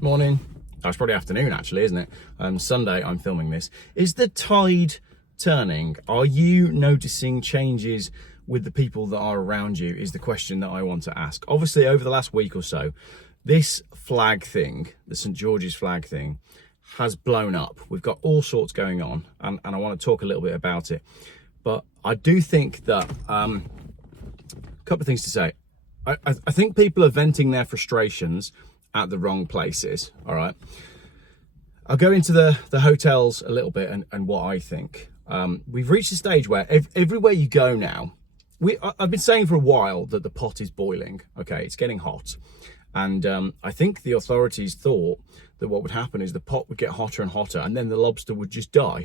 Morning. Oh, it's probably afternoon actually, isn't it? Sunday I'm filming this. Is the tide turning? Are you noticing changes with the people that are around you, is the question that I want to ask. Obviously, over the last week or so, this flag thing, the St. George's flag thing, has blown up. We've got all sorts going on, and I want to talk a little bit about it. But I do think that, a couple of things to say. I think people are venting their frustrations at the wrong places, all right? I'll go into the hotels a little bit and what I think. We've reached a stage where everywhere you go now, I've been saying for a while that the pot is boiling, okay? It's getting hot. And I think the authorities thought that what would happen is the pot would get hotter and hotter and then the lobster would just die.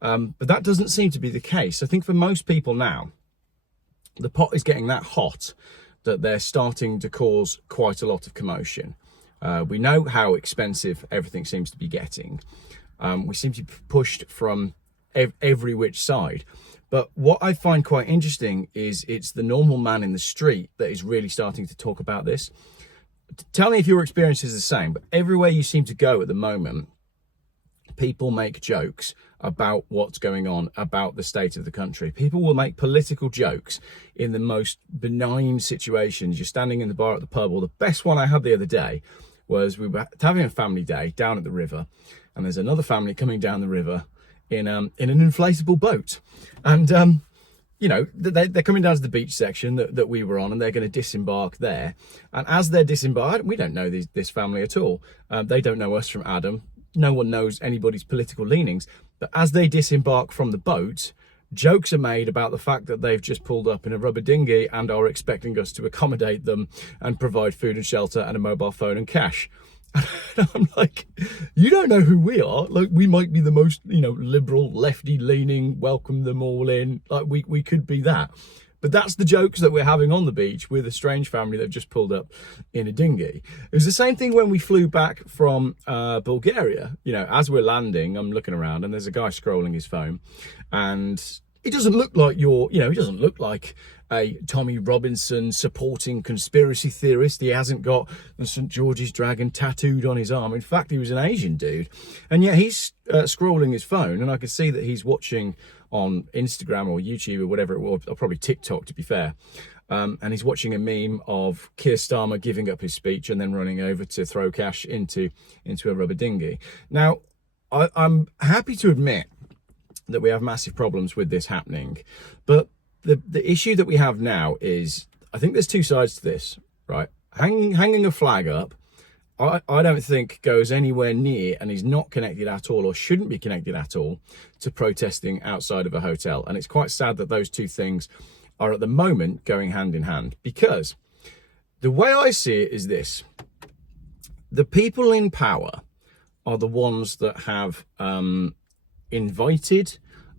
But that doesn't seem to be the case. I think for most people now, the pot is getting that hot that they're starting to cause quite a lot of commotion. We know how expensive everything seems to be getting. We seem to be pushed from every which side. But what I find quite interesting is it's the normal man in the street that is really starting to talk about this. Tell me if your experience is the same, but everywhere you seem to go at the moment, people make jokes about what's going on, about the state of the country. People will make political jokes in the most benign situations. You're standing in the bar at the pub, or the best one I had the other day was we were having a family day down at the river, and there's another family coming down the river in an inflatable boat. And, you know, they're coming down to the beach section that we were on, and they're going to disembark there. And as they're disembarked, we don't know this family at all. They don't know us from Adam. No one knows anybody's political leanings. But as they disembark from the boat, jokes are made about the fact that they've just pulled up in a rubber dinghy and are expecting us to accommodate them and provide food and shelter and a mobile phone and cash. And I'm like, you don't know who we are. Like, we might be the most, liberal, lefty leaning, welcome them all in. Like, we could be that. But that's the jokes that we're having on the beach with a strange family that just pulled up in a dinghy. It was the same thing when we flew back from Bulgaria. You know, as we're landing, I'm looking around and there's a guy scrolling his phone, and he doesn't look like he doesn't look like a Tommy Robinson supporting conspiracy theorist. He hasn't got the St. George's dragon tattooed on his arm. In fact, he was an Asian dude. And yet he's scrolling his phone, and I can see that he's watching on Instagram or YouTube or whatever it was, or probably TikTok to be fair. And he's watching a meme of Keir Starmer giving up his speech and then running over to throw cash into a rubber dinghy. Now, I'm happy to admit that we have massive problems with this happening, but the issue that we have now is, I think there's two sides to this, right? Hanging a flag up, I don't think goes anywhere near, and is not connected at all, or shouldn't be connected at all, to protesting outside of a hotel. And it's quite sad that those two things are at the moment going hand in hand, because the way I see it is this: the people in power are the ones that have invited,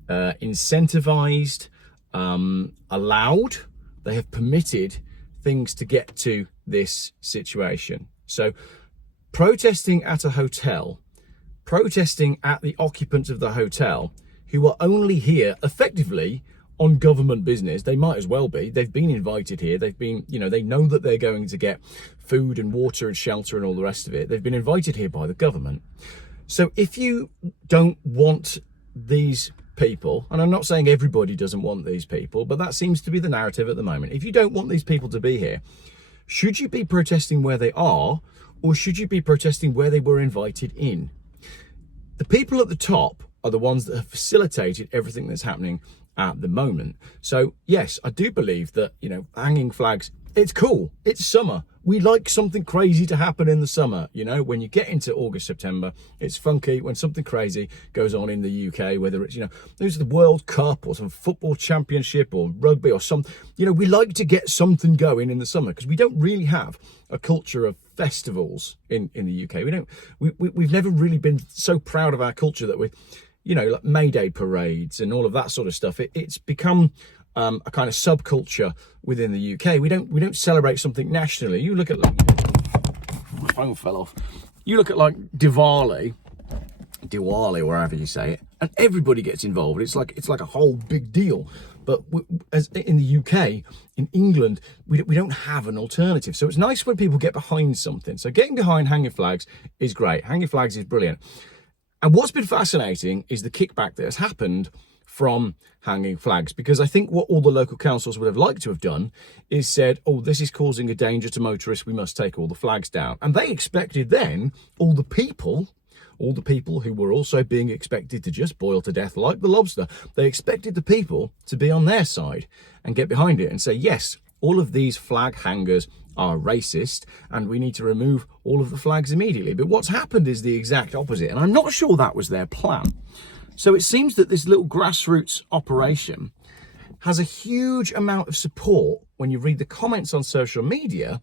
incentivized, allowed, they have permitted things to get to this situation. So protesting at a hotel, protesting at the occupants of the hotel, who are only here effectively on government business. They might as well be. They've been invited here. They've been, they know that they're going to get food and water and shelter and all the rest of it. They've been invited here by the government. So if you don't want these people, and I'm not saying everybody doesn't want these people, but that seems to be the narrative at the moment. If you don't want these people to be here, should you be protesting where they are, or should you be protesting where they were invited in? The people at the top are the ones that have facilitated everything that's happening at the moment. So yes, I do believe that, hanging flags, it's cool. It's summer. We like something crazy to happen in the summer. When you get into August, September, it's funky when something crazy goes on in the UK, whether it's, there's the World Cup or some football championship or rugby or some, we like to get something going in the summer, because we don't really have a culture of festivals in the UK. We've never really been so proud of our culture that we, like May Day parades and all of that sort of stuff. It's become a kind of subculture within the UK. We don't celebrate something nationally. You look at, my phone fell off. You look at like Diwali Diwali, or however you say it, and everybody gets involved. It's like a whole big deal. But as in the UK, in England, we don't have an alternative. So it's nice when people get behind something. So getting behind hanging flags is great. Hanging flags is brilliant. And what's been fascinating is the kickback that has happened from hanging flags, because I think what all the local councils would have liked to have done is said, oh, this is causing a danger to motorists, we must take all the flags down. And they expected then all the people who were also being expected to just boil to death like the lobster, they expected the people to be on their side and get behind it and say, yes, all of these flag hangers are racist and we need to remove all of the flags immediately. But what's happened is the exact opposite, and I'm not sure that was their plan. So it seems that this little grassroots operation has a huge amount of support when you read the comments on social media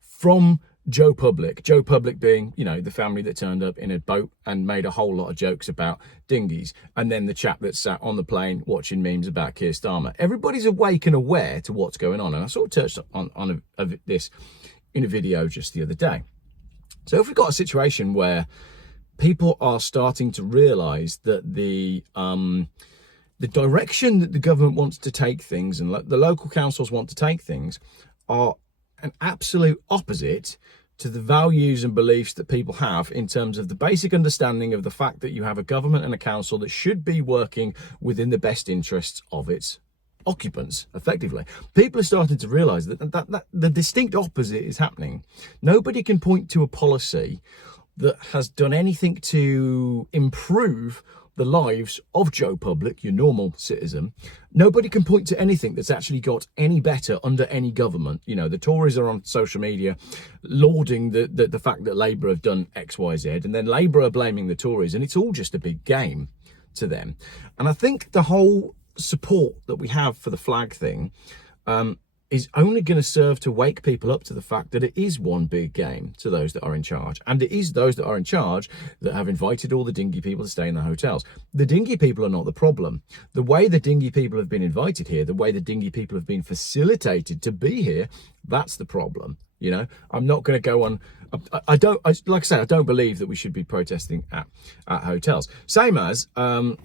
from Joe Public. Joe Public being, you know, the family that turned up in a boat and made a whole lot of jokes about dinghies, and then the chap that sat on the plane watching memes about Keir Starmer. Everybody's awake and aware to what's going on, and I sort of touched on this in a video just the other day. So if we've got a situation where people are starting to realise that the direction that the government wants to take things and the local councils want to take things are an absolute opposite to the values and beliefs that people have in terms of the basic understanding of the fact that you have a government and a council that should be working within the best interests of its occupants, effectively. People are starting to realise that the distinct opposite is happening. Nobody can point to a policy that has done anything to improve the lives of Joe Public, your normal citizen. Nobody can point to anything that's actually got any better under any government. You know, the Tories are on social media lauding the fact that Labour have done X, Y, Z, and then Labour are blaming the Tories, and it's all just a big game to them. And I think the whole support that we have for the flag thing is only going to serve to wake people up to the fact that it is one big game to those that are in charge. And it is those that are in charge that have invited all the dinghy people to stay in the hotels. The dinghy people are not the problem. The way the dinghy people have been invited here, the way the dinghy people have been facilitated to be here, that's the problem. You know, I'm not going to go on. Like I said, I don't believe that we should be protesting at hotels. Same as, I don't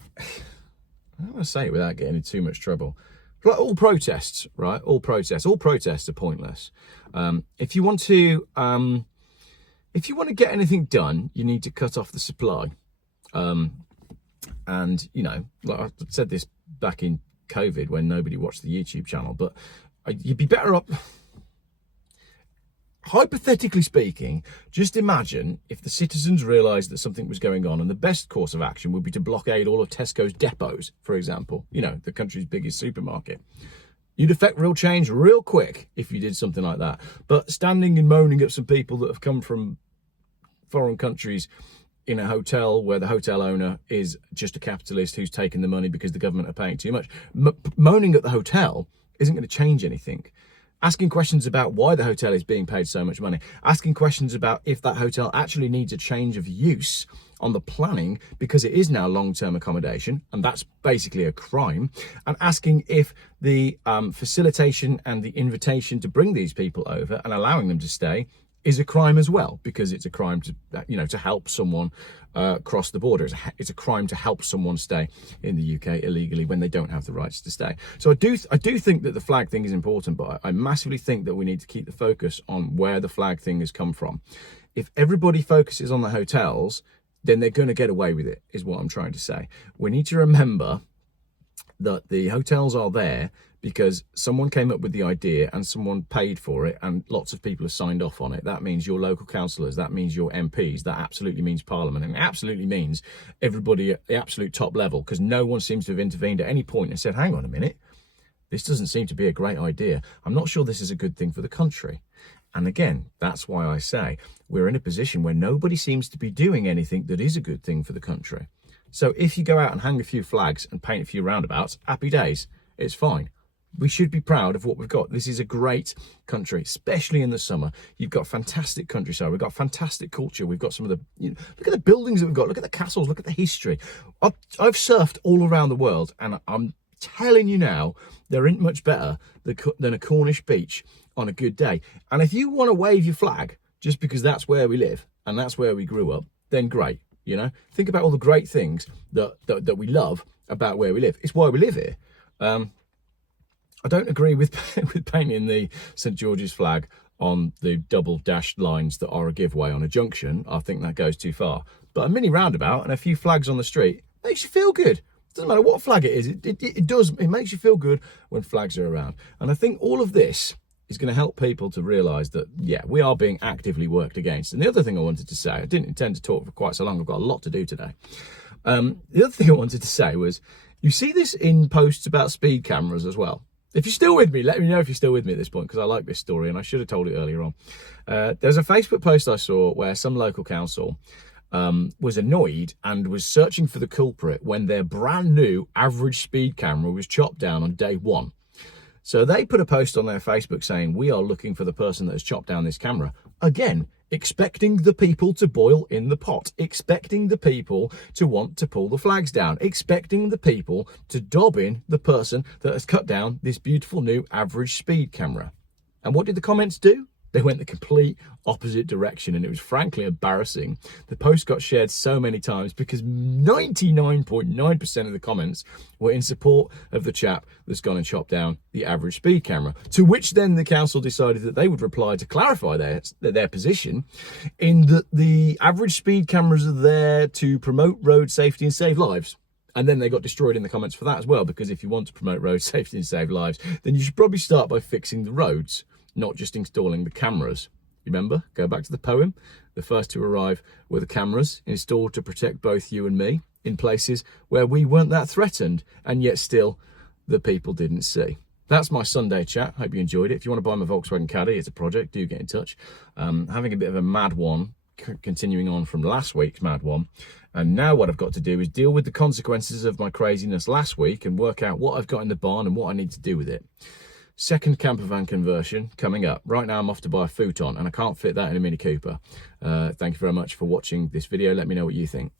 want to say it without getting into too much trouble. Like all protests, right? All protests are pointless. If you want to get anything done, you need to cut off the supply. And you know, like I said this back in COVID when nobody watched the YouTube channel, but you'd be better up. Hypothetically speaking, just imagine if the citizens realised that something was going on, and the best course of action would be to blockade all of Tesco's depots, for example, you know, the country's biggest supermarket. You'd affect real change real quick if you did something like that. But standing and moaning at some people that have come from foreign countries in a hotel where the hotel owner is just a capitalist who's taking the money because the government are paying too much, moaning at the hotel isn't going to change anything. Asking questions about why the hotel is being paid so much money, asking questions about if that hotel actually needs a change of use on the planning because it is now long-term accommodation, and that's basically a crime, and asking if the facilitation and the invitation to bring these people over and allowing them to stay is a crime as well, because it's a crime to, you know, to help someone cross the border. It's a crime to help someone stay in the UK illegally when they don't have the rights to stay. So I do think that the flag thing is important, but I massively think that we need to keep the focus on where the flag thing has come from. If everybody focuses on the hotels, then they're going to get away with it, is what I'm trying to say. We need to remember that the hotels are there because someone came up with the idea and someone paid for it and lots of people have signed off on it. That means your local councillors, that means your MPs, that absolutely means Parliament, and it absolutely means everybody at the absolute top level, because no one seems to have intervened at any point and said, hang on a minute, this doesn't seem to be a great idea. I'm not sure this is a good thing for the country. And again, that's why I say we're in a position where nobody seems to be doing anything that is a good thing for the country. So if you go out and hang a few flags and paint a few roundabouts, happy days, it's fine. We should be proud of what we've got. This is a great country, especially in the summer. You've got fantastic countryside. We've got fantastic culture. We've got some of the, you know, look at the buildings that we've got. Look at the castles. Look at the history. I've surfed all around the world, and I'm telling you now, there ain't much better than a Cornish beach on a good day. And if you want to wave your flag just because that's where we live and that's where we grew up, then great. You know, think about all the great things that we love about where we live. It's why we live here. I don't agree with with painting the St George's flag on the double dashed lines that are a giveaway on a junction. I think that goes too far. But a mini roundabout and a few flags on the street makes you feel good. It doesn't matter what flag it is. It makes you feel good when flags are around. And I think all of this is going to help people to realise that, yeah, we are being actively worked against. And the other thing I wanted to say, I didn't intend to talk for quite so long. I've got a lot to do today. The other thing I wanted to say was, you see this in posts about speed cameras as well. If you're still with me, let me know if you're still with me at this point, because I like this story and I should have told it earlier on. There's a Facebook post I saw where some local council was annoyed and was searching for the culprit when their brand new average speed camera was chopped down on day one. So they put a post on their Facebook saying, we are looking for the person that has chopped down this camera. Again, expecting the people to boil in the pot, expecting the people to want to pull the flags down, expecting the people to dob in the person that has cut down this beautiful new average speed camera. And what did the comments do? They went the complete opposite direction, and it was frankly embarrassing. The post got shared so many times because 99.9% of the comments were in support of the chap that's gone and chopped down the average speed camera. To which then the council decided that they would reply to clarify their position in that the average speed cameras are there to promote road safety and save lives. And then they got destroyed in the comments for that as well, because if you want to promote road safety and save lives, then you should probably start by fixing the roads, not just installing the cameras. Remember, go back to the poem. The first to arrive were the cameras installed to protect both you and me in places where we weren't that threatened, and yet still the people didn't see. That's my Sunday chat. Hope you enjoyed it. If you want to buy my Volkswagen Caddy, it's a project, do get in touch. Having a bit of a mad one, continuing on from last week's mad one. And now what I've got to do is deal with the consequences of my craziness last week and work out what I've got in the barn and what I need to do with it. Second camper van conversion coming up. Right now I'm off to buy a futon and I can't fit that in a Mini Cooper. Thank you very much for watching this video. Let me know what you think.